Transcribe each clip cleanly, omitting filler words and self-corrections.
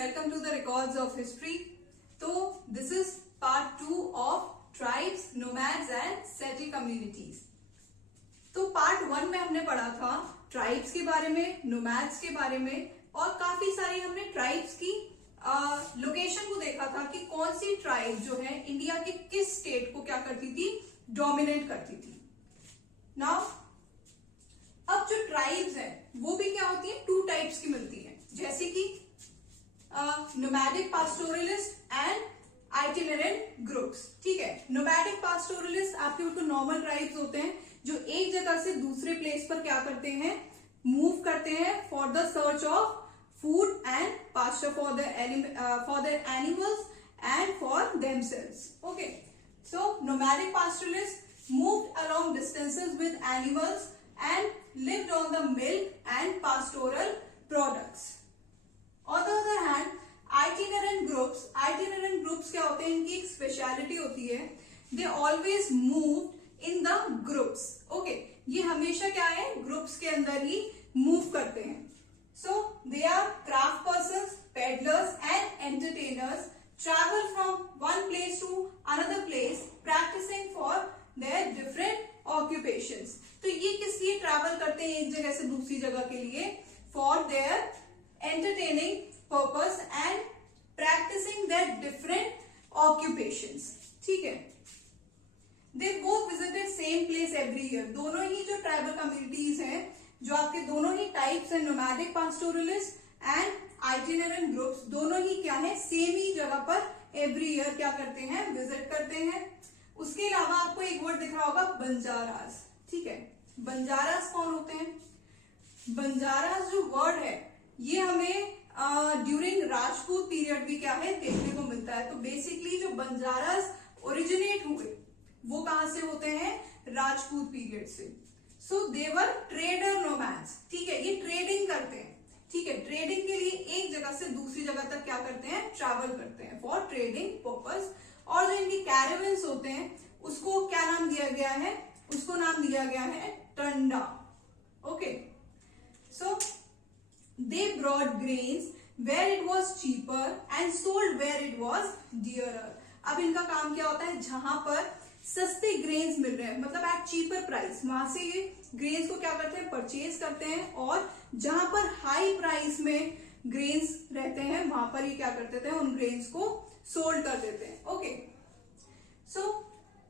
welcome to the Records of History. तो this is part 2 of Tribes, Nomads and Settled Communities. तो part 1 में हमने पढ़ा था ट्राइब्स के बारे में, नोमैड्स के बारे में और काफी सारी हमने ट्राइब्स की लोकेशन को देखा था कि कौन सी ट्राइब जो है इंडिया के किस स्टेट को क्या करती थी, डोमिनेट करती थी. नाउ अब जो ट्राइब्स हैं वो भी क्या होती है, टू टाइप्स की मिलती है, जैसे कि nomadic pastoralist and itinerant groups. ठीक है, नोमैडिक पास्टोरलिस्ट आपके बिल्कुल नॉर्मल ट्राइब्स होते हैं जो एक जगह से दूसरे प्लेस पर क्या करते हैं, मूव करते हैं for the search of food and pasture for their animals and for themselves. Okay, so nomadic pastoralist moved along distances with animals and lived on the milk and pastoral products. On the other hand, itinerant groups क्या होते हैं, इनकी एक speciality होती है, they always moved in the groups. Okay, ये हमेशा क्या है, ग्रुप्स के अंदर ही मूव करते हैं. So they are craft persons, peddlers and entertainers, travel from one place to another place, practicing for their different occupations. तो ये किस लिए ट्रैवल करते हैं एक जगह से दूसरी जगह के लिए, for their entertaining purpose and practising their different occupations. ठीक है, they both visited same place every year. दोनों ही जो ट्राइबल कम्युनिटीज हैं, जो आपके दोनों ही टाइप्स हैं, nomadic pastoralist and itinerant groups, दोनों ही क्या है, सेम ही जगह पर एवरी ईयर क्या करते हैं, विजिट करते हैं. उसके अलावा आपको एक वर्ड दिख रहा होगा, बंजारास. ठीक है, बंजारास कौन होते हैं? बंजारास जो वर्ड है ये हमें ड्यूरिंग राजपूत पीरियड भी क्या है, देखने को मिलता है. तो बेसिकली जो बंजारास ओरिजिनेट हुए वो कहां से होते हैं, राजपूत पीरियड से. सो देवर ट्रेडर नोमैड्स. ठीक है, ये ट्रेडिंग करते हैं. ठीक है, ट्रेडिंग के लिए एक जगह से दूसरी जगह तक क्या करते हैं, ट्रैवल करते हैं फॉर ट्रेडिंग पर्पस. और जो इनके कैरावन्स होते हैं उसको क्या नाम दिया गया है, उसको नाम दिया गया है Tanda. Okay, so they brought grains where it was cheaper and sold where it was dearer. अब इनका काम क्या होता है, जहां पर सस्ते ग्रेन्स मिल रहे हैं, मतलब एट चीपर प्राइस, वहां से ये ग्रेन्स को क्या करते हैं, परचेज करते हैं. और जहां पर हाई प्राइस में ग्रेन्स रहते हैं वहां पर ये क्या करते थे, उन ग्रेन्स को सोल्ड कर देते हैं. Okay, so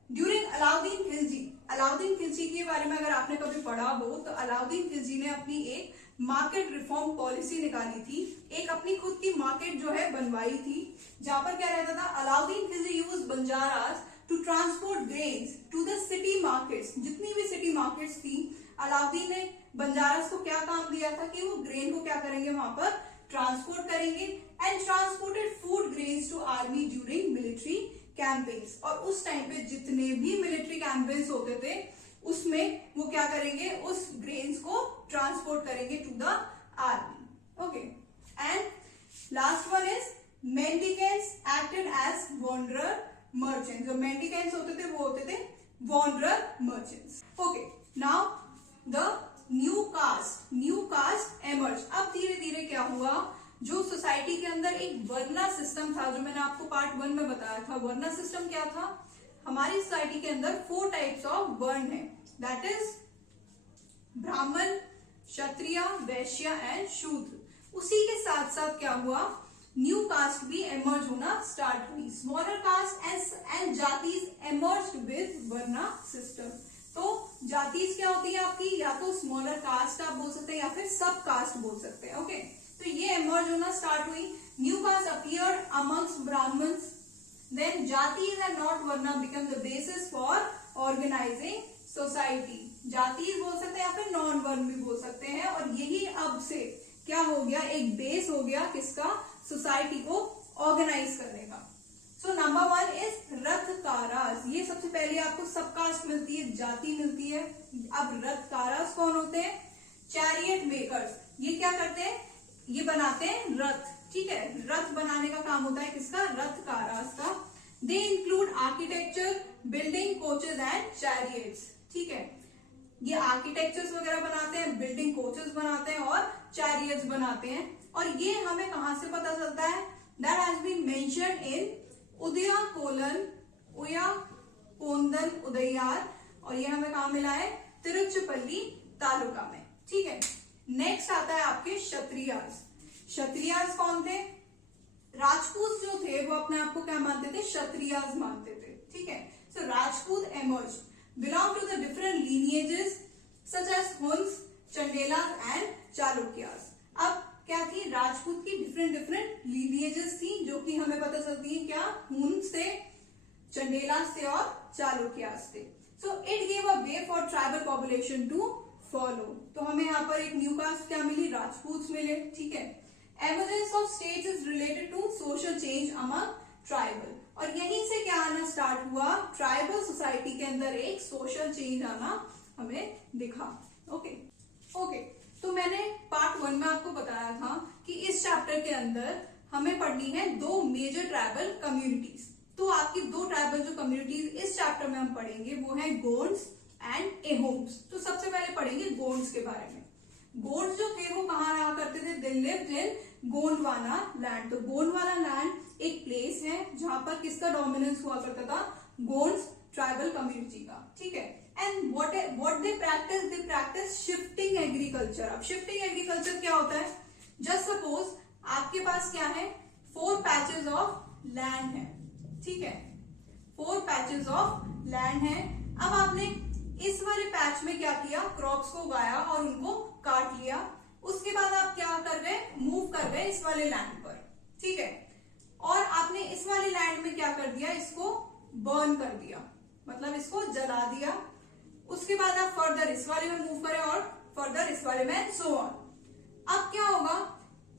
during Alauddin Khilji के बारे में अगर आपने कभी पढ़ा हो तो अलाउद्दीन खिलजी ने अपनी एक मार्केट रिफॉर्म पॉलिसी निकाली थी, एक अपनी खुद की मार्केट जो है बनवाई थी, जहां पर क्या रहता था, Alauddin Khilji use Banjaras to transport grains to the city markets. जितनी भी सिटी मार्केट्स थी, अलाउद्दीन ने बंजारास को क्या काम दिया था कि वो ग्रेन को क्या करेंगे, वहां पर ट्रांसपोर्ट करेंगे and transported food grains to army during military campaigns. और उस टाइम पे जितने भी मिलिट्री कैंपेन्स होते थे उसमें वो क्या करेंगे, उस ग्रेन्स को ट्रांसपोर्ट करेंगे to the army. Okay, and last one is mendicants acted as wanderer merchants. जो मेंडिकेंट्स होते थे वो होते थे wanderer merchants. Okay, now the new caste emerge. अब धीरे धीरे क्या हुआ, जो सोसाइटी के अंदर एक वर्ना सिस्टम था, जो मैंने आपको पार्ट 1 में बताया था. वर्ना सिस्टम क्या था, हमारी सोसाइटी के अंदर 4 टाइप्स ऑफ वर्ण है, दैट इज ब्राह्मण, क्षत्रिय, वैश्य एंड शूद्र. उसी के साथ साथ क्या हुआ, न्यू कास्ट भी एमर्ज होना स्टार्ट हुई. Smaller caste and jatis emerged with varna system. तो जातीज क्या होती है आपकी, या तो स्मॉलर कास्ट आप बोल सकते हैं या फिर सब कास्ट बोल सकते हैं. ओके, तो ये एमर्ज होना स्टार्ट हुई. New caste appeared amongst Brahmans. Then jatis and not varna become the basis for organizing society. Jatis बोल सकते हैं या फिर नॉन वर्ण भी बोल सकते हैं. और यही अब से क्या हो गया, एक बेस हो गया किसका, सोसाइटी को ऑर्गेनाइज करने का. So number 1 is rathakaras. ये सबसे पहले आपको सब कास्ट मिलती है, जाति मिलती है. अब रथकारास कौन होते हैं, चैरियट मेकर्स. ये क्या करते हैं, ये बनाते हैं रथ. ठीक है, रथ बनाने का काम होता है किसका, रथकारास का. They include architecture, building, coaches and chariots. ठीक है, ये आर्किटेक्चर्स वगैरह बनाते हैं, बिल्डिंग कोचेस बनाते हैं और चैरियट्स बनाते हैं। और ये हमें कहां से पता चलता है? That has been mentioned in Udayakondan Udaiyar, और ये हमें कहा मिला है? तिरुचिरापल्ली तालुका में। ठीक है, नेक्स्ट आता है आपके क्षत्रियास। क्षत्रियास कौन थे? राजपूत जो थे वो अपने आप को क्या मानते थे? क्षत्रियास मानते थे। ठीक है, so Rajput emerge belong to the different lineages such as Huns, Chandelas and Chalukyas. अब क्या थी? राजपूत की डिफरेंट लीनिएजेस थी जो कि हमें पता चलती है क्या? हुन्स थे, चंडेलास थे और चालुक्यास थे। So it gave a way for tribal population to follow. तो हमें यहाँ पर एक न्यू कास्ट क्या मिली? राजपूत मिले। ठीक है, emergence of states is related to social change among tribal, और यहीं से क्या आना स्टार्ट हुआ? ट्राइबल सोसाइटी के अंदर एक सोशल चेंज आना हमें दिखा। ओके, तो मैंने पार्ट 1 में आपको बताया था कि इस चैप्टर के अंदर हमें पढ़नी है 2 मेजर ट्राइबल कम्युनिटीज। तो आपकी 2 ट्राइबल जो कम्युनिटीज इस चैप्टर में हम पढ़ेंगे वो है गोंड्स एंड एहोम्स। तो सबसे पहले पढ़ेंगे गोंड्स के बारे में। गोंड्स जो थे वो कहाँ रहा करते थे? They lived in Gondwana land. तो गोंडवाना लैंड एक प्लेस है जहां पर किसका डोमिनेंस हुआ करता था? गोंड्स ट्राइबल कम्युनिटी का। ठीक है, and what they practice? They practice shifting agriculture. अब शिफ्टिंग एग्रीकल्चर क्या होता है? जस्ट सपोज आपके पास क्या है? 4 पैचेस ऑफ लैंड है। ठीक है, 4 पैचेस ऑफ लैंड है। अब आपने इस वाले पैच में क्या किया? क्रॉप्स को उगाया और उनको काट लिया। उसके बाद आप क्या कर गए? मूव कर गए इस वाले लैंड पर। ठीक है, और आपने इस वाले लैंड में क्या कर दिया? इसको बर्न कर दिया, मतलब इसको जला दिया। उसके बाद आप फर्दर इस वाले में मूव करें और फर्दर इस वाले में, सो ऑन। अब क्या होगा?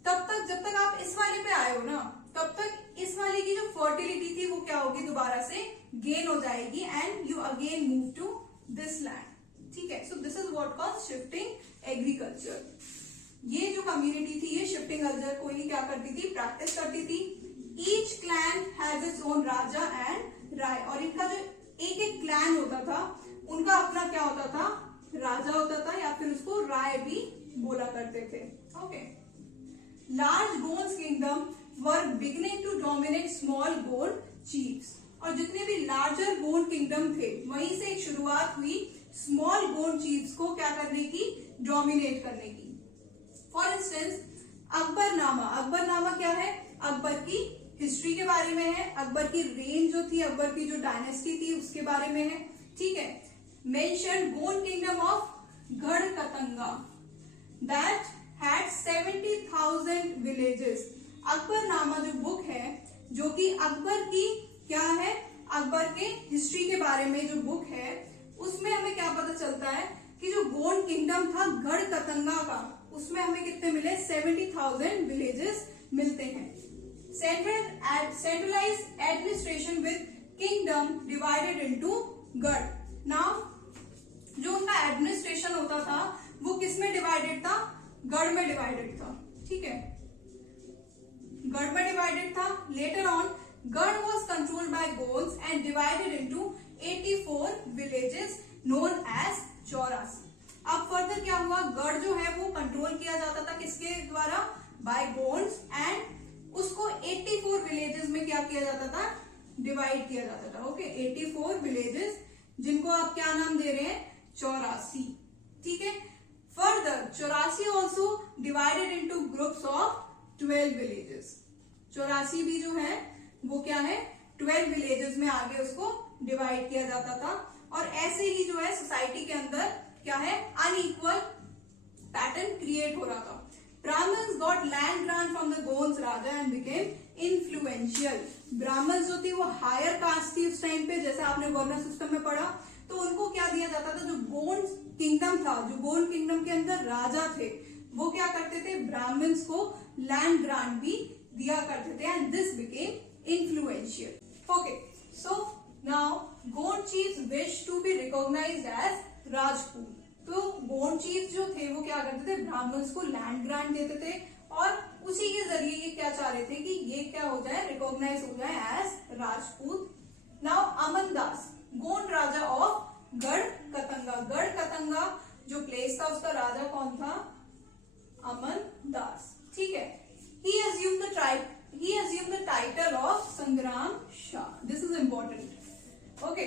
तब तक जब तक आप इस वाले पे आए हो ना, तब तक इस वाले की जो फर्टिलिटी थी वो क्या होगी? दोबारा से गेन हो जाएगी and you again move to this land. ठीक है, so this is what called shifting agriculture. ये जो कम्युनिटी थी ये शिफ्टिंग कल्चर को ही क्या करती थी? प्रैक्टिस करती थी। Each clan has its own raja and rai, और इनका जो एक एक क्लैन होता था उनका अपना क्या होता था? राजा होता था, या फिर उसको राय भी बोला करते थे। Okay, large Gonds kingdom were beginning to dominate small Gond chiefs, और जितने भी लार्जर गोंड किंगडम थे वहीं से एक शुरुआत हुई स्मॉल गोंड चीफ्स को क्या करने की? डोमिनेट करने की। For instance Akbarnama. अकबरनामा क्या है? अकबर की हिस्ट्री के बारे में है, अकबर की रेंज जो थी, अकबर की जो डायनेस्टी थी उसके बारे में है। ठीक है, mention Gond kingdom of Garhkatanga that had 70,000 villages. Akbarnama जो बुक है जो कि अकबर की क्या है? अकबर के हिस्ट्री के बारे में जो बुक है उसमें हमें क्या पता चलता है कि जो गोंड किंगडम था गढ़कतंगा का, उसमें हमें कितने मिले? 70,000 विलेजेस मिलते हैं। Centralised administration with kingdom divided into गढ़। नाउ जो उनका एडमिनिस्ट्रेशन होता था वो किस में डिवाइडेड था? गढ़ में डिवाइडेड था। ठीक है, गढ़ में डिवाइडेड था। Later on Garh was controlled by Gonds and divided into 84 villages known as Chaurasi. अब फर्दर क्या हुआ? गढ़ जो है वो कंट्रोल किया जाता था किसके द्वारा? बाय गोंड्स, एंड उसको 84 विलेजेस में क्या किया जाता था? डिवाइड किया जाता था। ओके, 84 विलेजेस जिनको आप क्या नाम दे रहे हैं? चौरासी। ठीक है, further 84 also divided into groups of 12 villages. 84 भी जो है वो क्या है? 12 विलेजेस में आगे उसको डिवाइड किया जाता था। और ऐसे ही जो है सोसाइटी के अंदर क्या है? अनइक्वल पैटर्न क्रिएट हो रहा था। Brahmans got land grant from the Gonds raja and became influential. Brahmans जो थी वो हायर कास्ट थी उस टाइम पे, जैसे आपने वर्ण सिस्टम में पढ़ा, तो उनको क्या दिया जाता था? जो गोंड किंगडम था, जो गोंड किंगडम के अंदर राजा थे, वो क्या करते थे? ब्राह्मण्स को लैंड ग्रांट भी दिया करते थे, and this became influential. Okay, so now Gond chiefs wish to be recognised as Rajput. तो गोंड चीफ जो थे वो क्या करते थे? ब्राह्मण्स को लैंड ग्रांट देते थे, और उसी के जरिए ये क्या चाह रहे थे कि ये क्या हो जाए? रिकॉग्नाइज हो जाए as Rajput. Now Amandas, Gond raja of Garhkatanga. Garhkatanga जो प्लेस था उसका राजा कौन था? अमनदास, ठीक है। He assumed the title of संग्राम Shah, this is important, okay.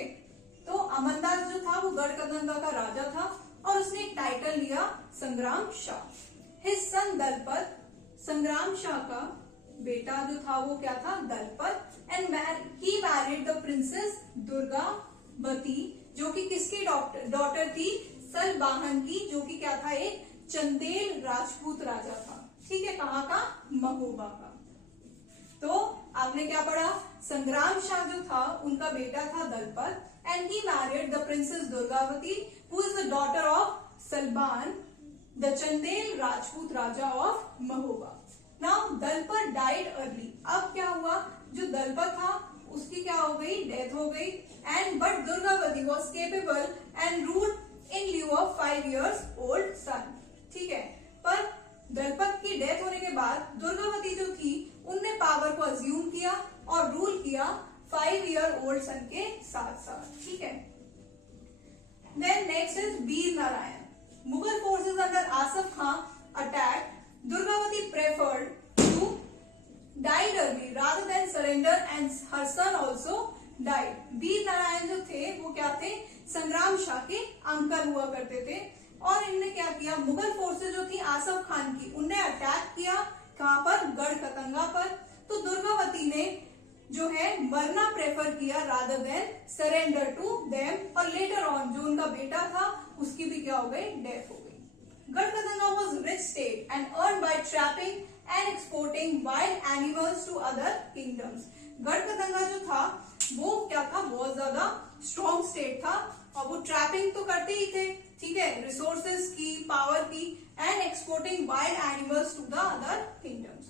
तो अमनदास जो था वो गढ़कदंगा का राजा था और उसने एक टाइटल लिया संग्राम शाह। His son दलपत, संग्राम शाह का बेटा जो था वो क्या था, Dalpat, and he married the princess Durgavati, जो कि किसकी डॉटर थी, सलबाहन की, जो कि क्या था, एक चंदेल राजपूत राजा था, ठीक है, कहाँ का, महोबा का। तो आपने क्या पढ़ा, संग्राम शाह जो था उनका बेटा था Dalpat, and he married the princess Durgavati who is the daughter of Salban the Chandel Rajput raja of Mahoba. Now Dalpat died early, अब क्या हुआ, जो दलपत था उसकी क्या हो गई, डेथ हो गई, and but Durgavati was capable and rule in lieu of 5 years old सन, ठीक है। पर दलपत की डेथ होने के बाद दुर्गावती जो थी उनने पावर को अज्यूम किया और रूल किया 5 year old सन के साथ साथ, ठीक है। Then next is Veer Narayan. Mughal forces under Asaf Khan attack, Durgavati preferred to died early rather than surrender and her son also died. Veer Narayan जो थे वो क्या थे, संग्राम शाह के अंकल हुआ करते थे, और इनने क्या किया, मुगल फोर्सेस जो थी आसफ खान की, उनने अटैक किया कहां पर, गढ़कतंगा पर। तो दुर्गावती ने जो है मरना प्रेफर किया rather than surrender to them, और लेटर ऑन जो उनका बेटा था उसकी भी क्या हो गई, डेथ हो गई। Garhkatanga was rich state and earn by trapping and exporting wild animals to other kingdoms. Garhkatanga जो था वो क्या था, बहुत ज्यादा स्ट्रॉन्ग स्टेट था, और वो ट्रैपिंग तो करते ही थे, ठीक है, रिसोर्सेज की, पावर की, and exporting wild animals to the other kingdoms.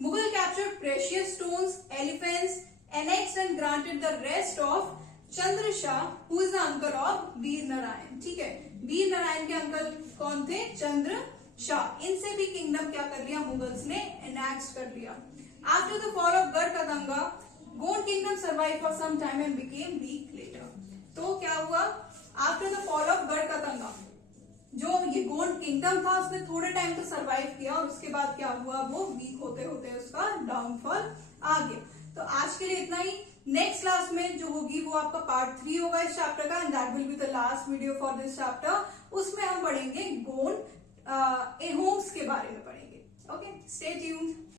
Mughal captured precious stones, elephants, annexed and granted the rest of Chandra Shah who is the uncle of Vir Narayan, ठीक है। वीर नारायण के अंकल कौन थे, चंद्र शाह, इनसे भी किंगडम क्या कर लिया, मुगल्स ने एनेक्स कर लिया। After the fall of Garhkatanga, Gond kingdom survive for some time and became weak later. तो क्या हुआ, after the fall of Garhkatanga, जो ये गोंड किंगडम था उसने थोड़े टाइम तो सर्वाइव किया, और उसके बाद क्या हुआ, वो वीक होते होते उसका डाउनफॉल आ गया। तो आज के लिए इतना ही। नेक्स्ट क्लास में जो होगी वो आपका पार्ट 3 होगा इस चैप्टर का, and that will be the last video for this chapter. उसमें हम पढ़ेंगे गोंड एहोम्स के बारे में पढ़ेंगे। Okay, stay tuned.